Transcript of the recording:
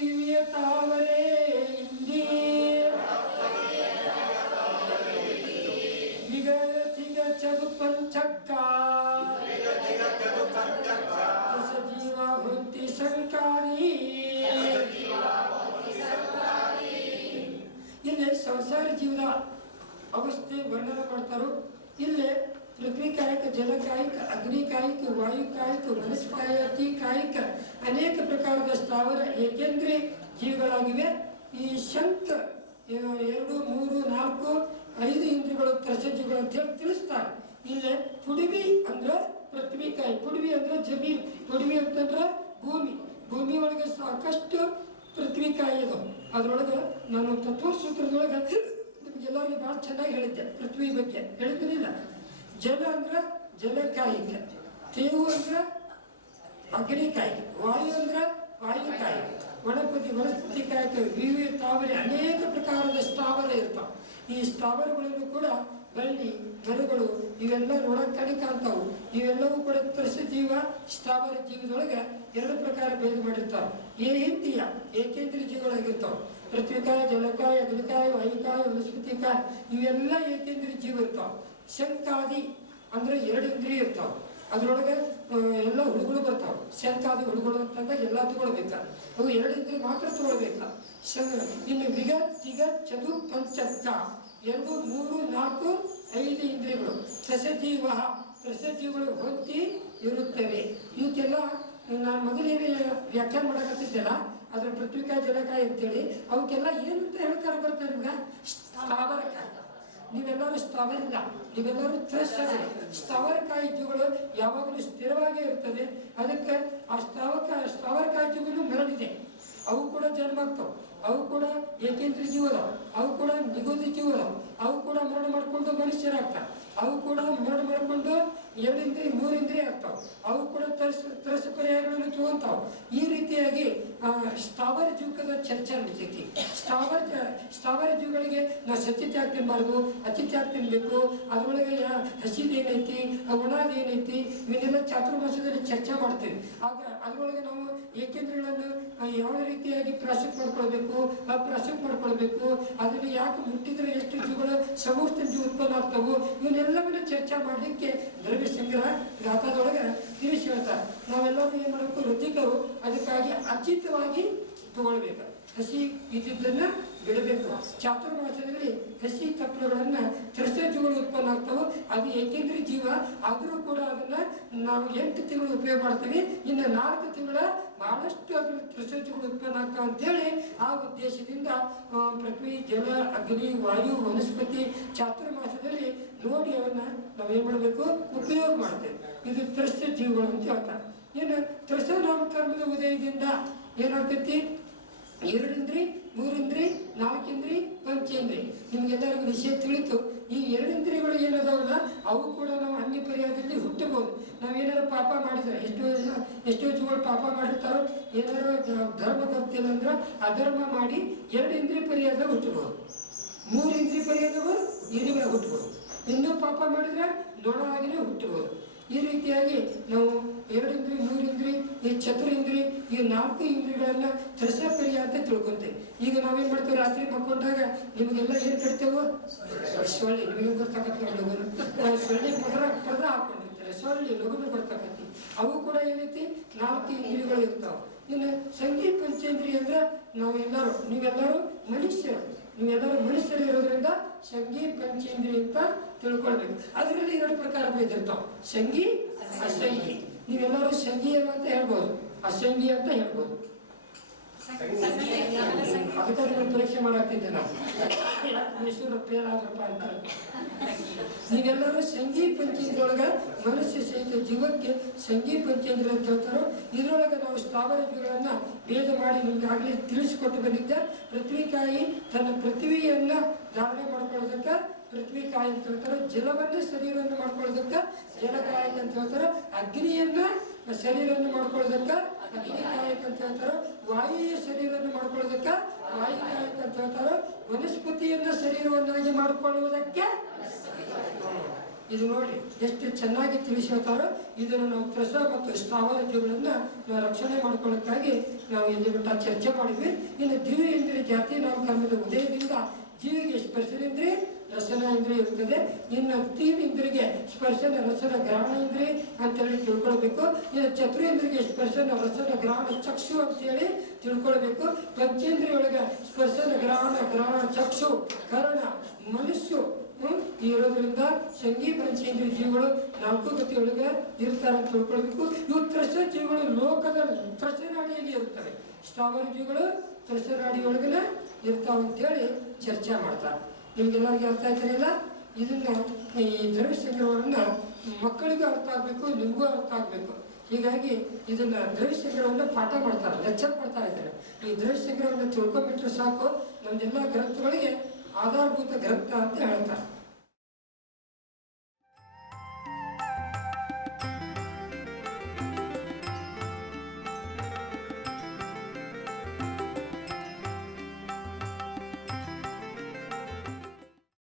ವಿವಿಯ ತಾವರೆ ಇಂದಿ ಈಗ ತಿಗ ಚದು ಪಂಚಕ್ಕ ಸಜೀವ ಹೊಂತಿ ಸಂಕಾರಿ. ಇಲ್ಲೇ ಸಂಸಾರ ಜೀವನ ಅವಸ್ಥೆ ವರ್ಣನೆ ಮಾಡ್ತಾರೋ. ಇಲ್ಲೇ पृथ्वी कायिक, जल कायिक, अग्नि कायिक, वायु कायिक, वनस्पति कायिक अनेक प्रकाರದ ಸ್ಥಾವರ ಏಕೇಂದ್ರೀಯ ಜೀವಿಗಳಾಗಿವೆ. ಈ ಶಂಕ 2, 3, 4, 5 ಇಂದ್ರಿಯಗಳು ತ್ರಸಜೀವಿಗಳು ಅಂತ ಹೇಳಿ ತಿಳಿಸ್ತಾರೆ. ಇಲ್ಲೇ ಪುಡಿವಿ ಅಂದ್ರೆ ಪೃಥ್ವಿ ಕಾಯಿ, ಪುಡಿವಿ ಅಂದ್ರೆ ಜಮೀನ್, ಪುಡಿವಿ ಅಂತಂದ್ರೆ ಭೂಮಿ. ಭೂಮಿ ಒಳಗೆ ಸಾಕಷ್ಟು ಪೃಥ್ವಿ ಕಾಯಿ ಅದು. ಅದರೊಳಗೆ ನಾನು ತತ್ವಸೂತ್ರದೊಳಗೆ ನಿಮಗೆಲ್ಲರಿಗೂ ಭಾಳ ಚೆನ್ನಾಗಿ ಹೇಳಿದ್ದೆ ಪೃಥ್ವಿ ಬಗ್ಗೆ ಹೇಳಿದ್ದೀನಿಲ್ಲ. ಜಲ ಅಂದ್ರೆ ಜಲಕಾಯಿಕ, ತೇವು ಅಂದ್ರೆ ಅಗ್ನಿಕಾಯಿಕ, ವಾಯು ಅಂದ್ರೆ ವಾಯುಕಾಯಿಕ, ವನಸ್ಪತಿ ಕಾಯಿಕ, ವಿವಿಧ ತಾವರೆ ಅನೇಕ ಪ್ರಕಾರದ ಸ್ಥಾವರ ಇರ್ತಾವೆ. ಈ ಸ್ಥಾವರಗಳನ್ನು ಕೂಡ ಬಳ್ಳಿ ಮರಗಳು ಇವೆಲ್ಲ ನೋಡಕ್ಕೆ ಕಾಣ್ತಾವು. ಇವೆಲ್ಲವೂ ಕೂಡ ತ್ರಸ ಜೀವ ಸ್ಥಾವರ ಜೀವದೊಳಗೆ 2 ಪ್ರಕಾರ ಭೇದ ಮಾಡಿರ್ತಾವೆ. ಹಿಂದಿಯ ಏಕೇಂದ್ರೀಯ ಜೀವಗಳಾಗಿರ್ತಾವೆ. ಪೃಥ್ವಿಕಾಯ, ಜಲಕಾಯ, ಅಗ್ನಿಕಾಯ, ವಾಯುಕಾಯ, ವನಸ್ಪತಿಕಾಯ ಇವೆಲ್ಲ ಏಕೇಂದ್ರೀಯ ಜೀವ ಇರ್ತಾವೆ. ಶಂಕಾದಿ ಅಂದ್ರೆ 2 ಇಂದ್ರಿಯ ಇರ್ತಾವೆ. ಅದ್ರೊಳಗೆ ಎಲ್ಲ ಹುಡುಗಳು ಬರ್ತಾವೆ. ಶಂಕಾದಿ ಹುಡುಗಳು ಅಂತಂದಾಗ ಎಲ್ಲ ತಗೊಳ್ಬೇಕ, ಅವು 2 ಇಂದ್ರಿಯ ಮಾತ್ರ ತಗೊಳ್ಬೇಕ. ಇನ್ನು ವಿಗ ತಿಗ ಚದು ಪಂಚಕ್ಕ 2, 3, 4, 5 ಇಂದ್ರಿಯಗಳು ತ್ರಸಜೀವಿಗಳು ಹೊಂದಿ ಇರುತ್ತವೆ. ಇವಕ್ಕೆಲ್ಲ ನಾನು ಮೊದಲೇನೇ ವ್ಯಾಖ್ಯಾನ ಮಾಡಕತ್ತಿದ್ದೆಲ್ಲ ಅದ್ರ ಪೃಥ್ವಿಕಾಯ ಜಲಕಾಯ ಅಂತೇಳಿ ಅವಕ್ಕೆಲ್ಲ ಏನಂತ ಹೇಳ್ತಾರೆ ಬರ್ತಾರೆ ನಿಮ್ಗೆ ಸ್ಥಾವರಕಾಯಿ. ನೀವೆಲ್ಲರೂ ಸ್ಥಾವರಿಲ್ಲ, ನೀವೆಲ್ಲರೂ ಸ್ಥಾವರಕಾಯಿ ಜೀವಿಗಳು ಯಾವಾಗಲೂ ಸ್ಥಿರವಾಗೇ ಇರ್ತದೆ. ಅದಕ್ಕೆ ಆ ಸ್ಥಾವರಕಾಯಿ ಜೀವಿಗಳು ಮರಳಿದೆ, ಅವು ಕೂಡ ಜನ್ಮ ಆಗ್ತಾವೆ. ಅವು ಕೂಡ ಏಕೇಂದ್ರೀಯ ಜೀವ ಅದಾವ, ಅವು ಕೂಡ ನಿಗೂಢ ಜೀವ ಅದಾವ. ಅವು ಕೂಡ ಮರಣ ಮಾಡ್ಕೊಂಡು ಮನುಷ್ಯರಾಗ್ತಾವೆ. ಅವು ಕೂಡ ಮರಣ ಮಾಡ್ಕೊಂಡು 2 ಇಂದ್ರಿಯ 3 ಇಂದ್ರಿಯ ಆಗ್ತಾವೆ. ಅವು ಕೂಡ ತ್ರಸ ಪರ್ಯಾಯಗಳನ್ನು ತಗೊಂತಾವೆ. ಈ ರೀತಿಯಾಗಿ ಸ್ಥಾವರ ಜೀವಕದ ಚರ್ಚೆ ನಡೀತೈತಿ. ಸ್ಥಾವರ ಜೀವಿಗಳಿಗೆ ನಾವು ಸಚಿತ್ಯಾಗ ತಿನ್ಬಾರ್ದು, ಅಚಿತ್ಯಾಗ ತಿನ್ಬೇಕು, ಅದರೊಳಗೆ ಹಸಿದೇನೈತಿ, ಒಣದೇನೈತಿ ಇವನ್ನೆಲ್ಲ ಚಾತುರ್ಮಾಸದಲ್ಲಿ ಚರ್ಚೆ ಮಾಡ್ತೀವಿ. ಆಗ ಅದರೊಳಗೆ ನಾವು ಏಕೇಂದ್ರಗಳನ್ನು ಯಾವ ರೀತಿಯಾಗಿ ಪ್ರಾಶಕ್ ಮಾಡ್ಕೊಳ್ಬೇಕು, ಅಪ್ರಾಶಕ್ ಮಾಡ್ಕೊಳ್ಬೇಕು, ಅದನ್ನು ಯಾಕೆ ಮುಟ್ಟಿದ್ರೆ ಎಷ್ಟು ಜೀವಗಳು ಸಮೂಹ ಜೀವ ಉತ್ಪನ್ನ ಆಗ್ತಾವು, ಇವನ್ನೆಲ್ಲವನ್ನ ಚರ್ಚೆ ಮಾಡಲಿಕ್ಕೆ ದ್ರವ್ಯ ಸಂಗ್ರಹ ಗಾಥಾದೊಳಗೆ ತಿಳಿಸಿ ಹೇಳ್ತಾರೆ. ನಾವೆಲ್ಲರೂ ಏನು ಮಾಡಬೇಕು, ಋತಿಕರು ಅದಕ್ಕಾಗಿ ಅಚಿತವಾಗಿ ತಗೊಳ್ಬೇಕು, ಹಸಿ ಇದ್ದಿದ್ದನ್ನ ಬಿಡಬೇಕು. ಚಾತುರ್ಮಾಸದಲ್ಲಿ ಹಸಿ ತಪ್ಪಲುಗಳನ್ನ ತ್ರಸಜೀವಿಗಳು ಉತ್ಪನ್ನ ಆಗ್ತಾವೆ. ಅದು ಏಕೇಂದ್ರೀಯ ಜೀವ, ಆದರೂ ಕೂಡ ಅದನ್ನ ನಾವು 8 ತಿಂಗಳು ಉಪಯೋಗ ಮಾಡ್ತೀವಿ. ಇನ್ನು 4 ತಿಂಗಳ ಬಹಳಷ್ಟು ಅದ್ರ ತ್ರಸಜೀವಿಗಳು ಉತ್ಪನ್ನ ಆಗ್ತಾವೆ ಅಂತೇಳಿ ಆ ಉದ್ದೇಶದಿಂದ ಪೃಥ್ವಿ, ಜಲ, ಅಗ್ನಿ, ವಾಯು, ವನಸ್ಪತಿ ಚಾತುರ್ಮಾಸದಲ್ಲಿ ನೋಡಿ ಅವನ್ನ ನಾವೇನ್ ಮಾಡಬೇಕು, ಉಪಯೋಗ ಮಾಡ್ತೇವೆ. ಇದು ತ್ರಸ ಜೀವಿಗಳು ಅಂತ ಹೇಳ್ತಾರೆ. ಇನ್ನು ತ್ರಸ ನಾಮಕರ್ಮದ ಉದಯದಿಂದ ಏನಾಗ್ತೈತಿ, 2 ಇಂದ್ರಿ, 3 ಇಂದ್ರಿ, 4 ಇಂದ್ರಿ, ಪಂಚೇಂದ್ರಿ ನಿಮ್ಗೆಲ್ಲರಿಗೂ ವಿಷಯ ತಿಳಿತು. ಈ 2 ಇಂದ್ರಿಯಗಳು ಏನದಾವಲ್ಲ ಅವು ಕೂಡ ನಾವು ಅನ್ಯ ಪರ್ಯಾಯದಲ್ಲಿ ಹುಟ್ಟಬಹುದು. ನಾವೇನಾದ್ರು ಪಾಪ ಮಾಡಿದ್ರೆ ಎಷ್ಟೋ ಜೀವಗಳು ಪಾಪ ಮಾಡಿರ್ತಾರೋ, ಏನಾದ್ರು ಧರ್ಮ ಗೊತ್ತಿಲ್ಲ ಅಂದ್ರೆ ಅಧರ್ಮ ಮಾಡಿ 2 ಇಂದ್ರಿಯ ಪರ್ಯಾಯದಾಗ ಹುಟ್ಟಬಹುದು, 3 ಇಂದ್ರಿಯ ಪರ್ಯಾಯದಾಗ ಇರಿಮೆ ಹುಟ್ಟಬಹುದು, ಇನ್ನೂ ಪಾಪ ಮಾಡಿದ್ರೆ ನೊಣ ಆಗಿನೇ ಹುಟ್ಟಬಹುದು. ಈ ರೀತಿಯಾಗಿ ನಾವು 2 ಇಂದ್ರಿ, 3 ಇಂದ್ರಿ, ಈ ಚತುರಿಂದ್ರಿ, ಈ 4 ಇಂದ್ರಿಯಗಳನ್ನ ತ್ರಸಪರ್ಯ ಅಂತ ತಿಳ್ಕೊಂತೇವೆ. ಈಗ ನಾವೇನ್ ಮಾಡ್ತೇವೆ, ರಾತ್ರಿ ಮಕ್ಕೊಂಡಾಗ ನಿಮ್ಗೆಲ್ಲ ಏನ್ ಕಟ್ತೇವೆ, ಸೊಳ್ಳೆ. ನಿಮಗೆ ಗೊತ್ತಾಗತ್ತೆ, ಸೊಳ್ಳೆ ಪದ ಹಾಕೊಂಡಿರ್ತಾರೆ, ಸೊಳ್ಳೆ ಲಗುನ ಬರ್ತಕ್ಕಂಥ ಅವು ಕೂಡ ಏನೈತಿ 4 ಇಂದ್ರಿಯಗಳು ಇರ್ತಾವೆ. ಇನ್ನು ಸಂಗೀತ ಪಂಚೇಂದ್ರಿಯ ಅಂದ್ರೆ ನೀವೆಲ್ಲರೂ ಮನುಷ್ಯರು ಇರೋದ್ರಿಂದ ಸಂಗಿ ಪಂಚೇಂದ್ರಿಯ ಅಂತ ತಿಳ್ಕೊಳ್ಬೇಕು. ಅದರಲ್ಲಿ 2 ಪ್ರಕಾರ ಬೇದಿರ್ತಾವ, ಸಂಗಿ ಅಸಂಗಿ. ನೀವೆಲ್ಲರೂ ಸಂಗಿ ಅಂತ ಹೇಳ್ಬೋದು, ಅಸಂಗಿ ಅಂತ ಹೇಳ್ಬೋದು. ಅದಕ್ಕೆ ಪರೀಕ್ಷೆ ಮಾಡಾಕ್ತಿದ್ದೆ ನಾವು, ಮೈಸೂರು ಫೇಲ್ ಆದ್ರಪ್ಪ ಅಂತ. ನೀವೆಲ್ಲರೂ ಸಂಗಿ ಪಂಚೇಂದ್ರೊಳಗೆ ಮನಸ್ಸು ಸಹಿತ ಜೀವಕ್ಕೆ ಸಂಗಿ ಪಂಚೇಂದ್ರ ಅಂತ ಹೇಳ್ತಾರೋ. ಇದರೊಳಗೆ ನಾವು ಸ್ಥಾವರ ಜೀವಿಗಳನ್ನ ಭೇದ ಮಾಡಿ ನಿಮ್ಗೆ ಆಗಲೇ ತಿಳಿಸಿಕೊಟ್ಟು ಬಂದಿದ್ದೆ. ಪೃಥ್ವಿಕಾಯಿ ತನ್ನ ಪೃಥ್ವಿಯನ್ನ ಧಾರಣೆ ಮಾಡ್ಕೊಳ್ಳೋದಕ್ಕೆ ಪೃಥ್ವಿಕಾಯಿ ಅಂತ ಹೇಳ್ತಾರೆ. ಜಲವನ್ನ ಶರೀರವನ್ನು ಮಾಡ್ಕೊಳ್ಳೋದಕ್ಕೆ ಜಲಕಾಯಕ ಅಂತ ಹೇಳ್ತಾರೆ. ಅಗ್ನಿಯನ್ನ ಶರೀರವನ್ನು ಮಾಡ್ಕೊಳ್ಳೋದಕ್ಕೆ ಅಗ್ನಿಕಾಯಕ ಅಂತ ಹೇಳ್ತಾರೆ. ವಾಯುಯ ಶರೀರವನ್ನು ಮಾಡ್ಕೊಳ್ಳೋದಕ್ಕೆ ವಾಯುಕಾಯಕ ಅಂತ ಹೇಳ್ತಾರೆ. ವನಸ್ಪತಿಯನ್ನ ಶರೀರವನ್ನಾಗಿ ಮಾಡಿಕೊಳ್ಳುವುದಕ್ಕೆ ಇದು ನೋಡ್ರಿ ಎಷ್ಟು ಚೆನ್ನಾಗಿ ತಿಳಿಸಿ ಹೇಳ್ತಾರೋ. ಇದನ್ನು ನಾವು ಪ್ರಸವ ಮತ್ತು ಸ್ಥಾವರ ಜೀವಿಗಳನ್ನ ನಾವು ರಕ್ಷಣೆ ಮಾಡ್ಕೊಳ್ಳೋಕ್ಕಾಗಿ ನಾವು ಇಲ್ಲಿ ಬಿಟ್ಟ ಚರ್ಚೆ ಮಾಡಿದ್ವಿ. ಇನ್ನು ದಿವ್ಯ ಇಂದ್ರಿಯ ಜಾತಿ ನಾಮಕರಣದ ಉದಯದಿಂದ ಜೀವಿಗೆ ಸ್ಪರ್ಶನೇಂದ್ರಿಯ ರಸನ ಇಂದ್ರಿಯ ಇರ್ತದೆ. ಇನ್ನು ತೀನ್ ಇಂದ್ರಿಗೆ ಸ್ಪರ್ಶನ ರಸನ ಗ್ರಹಣ ಇಂದ್ರಿಯ ಅಂತೇಳಿ ತಿಳ್ಕೊಳ್ಬೇಕು. ಇನ್ನು ಚತುರೇಂದ್ರಿಗೆ ಸ್ಪರ್ಶನ ರಸನ ಗ್ರಹಣ ಚಕ್ಷು ಅಂತೇಳಿ ತಿಳ್ಕೊಳ್ಬೇಕು. ಪಂಚೇಂದ್ರಿಯ ಒಳಗೆ ಸ್ಪರ್ಶನ ಗ್ರಹಣ ಚಕ್ಷು ಕರ್ಣ ಮನಸ್ಸು ಇರೋದ್ರಿಂದ ಸಂಗೀತ ಪಂಚೇಂದ್ರಿಯ ಜೀವಿಗಳು 4 ಗತಿಯೊಳಗೆ ಇರ್ತಾರೆ ಅಂತ ತಿಳ್ಕೊಳ್ಬೇಕು. ಇವು ತ್ರಸ ಜೀವಿಗಳು ಲೋಕದ ತ್ರಸನಾಡಿಯಲ್ಲಿ ಇರುತ್ತವೆ. ಸ್ಥಾವರ ಜೀವಿಗಳು ತ್ರಸನಾಡಿಯೊಳಗನೆ ಇರ್ತಾವ ಅಂತೇಳಿ ಚರ್ಚೆ ಮಾಡ್ತಾರೆ. ನಿಮ್ಗೆಲ್ಲರಿಗೂ ಅರ್ಥ ಆಯ್ತಾರಿಲ್ಲ? ಇದನ್ನ ಈ ದ್ರವ್ಯ ಸಂಗ್ರಹವನ್ನು ಮಕ್ಕಳಿಗೂ ಅರ್ಥ ಆಗಬೇಕು, ನಿಮಗೂ ಅರ್ಥ ಆಗಬೇಕು. ಹೀಗಾಗಿ ಇದನ್ನ ದ್ರವ್ಯ ಸಂಗ್ರಹವನ್ನು ಪಾಠ ಮಾಡ್ತಾರೆ, ಲೆಕ್ಚರ್ ಮಾಡ್ತಾರೆ. ಇದನ್ನು ಈ ದ್ರವ್ಯ ಸಂಗ್ರಹವನ್ನು ತಿಳ್ಕೊಂಡ್ಬಿಟ್ರೆ ಸಾಕು, ನಮ್ದೆಲ್ಲ ಗ್ರಂಥಗಳಿಗೆ ಆಧಾರಭೂತ ಗ್ರಂಥ ಅಂತ ಹೇಳ್ತಾರೆ.